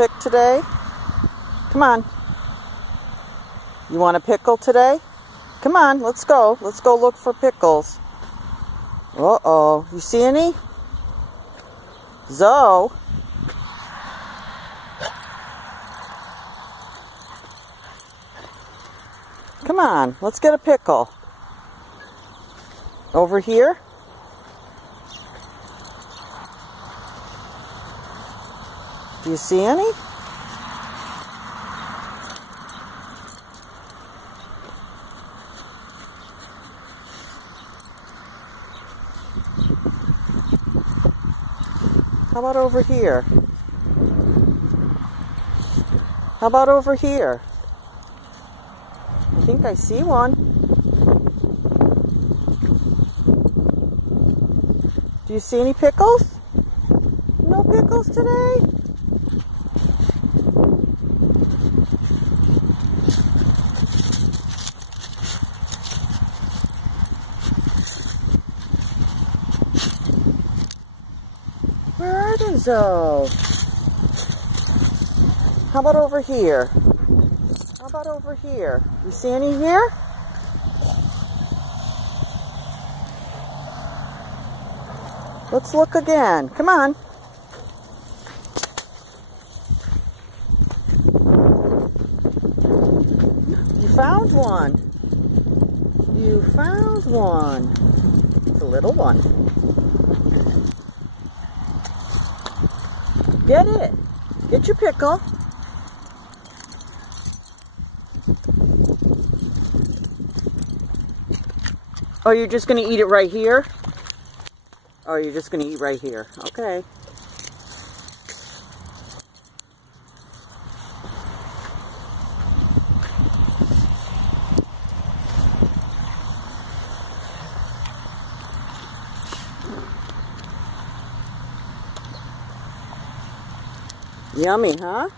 Pick today? Come on. You want a pickle today? Come on, let's go. Let's go look for pickles. Uh-oh. You see any? Zoe? Come on, let's get a pickle. Over here? Do you see any? How about over here? How about over here? I think I see one. Do you see any pickles? No pickles today? Where are they, Zoe? How about over here? How about over here? You see any here? Let's look again. Come on. You found one. You found one. It's a little one. Get it. Get your pickle. Oh, you're just going to eat it right here? Oh, you're just going to eat right here. Okay. Yummy, huh?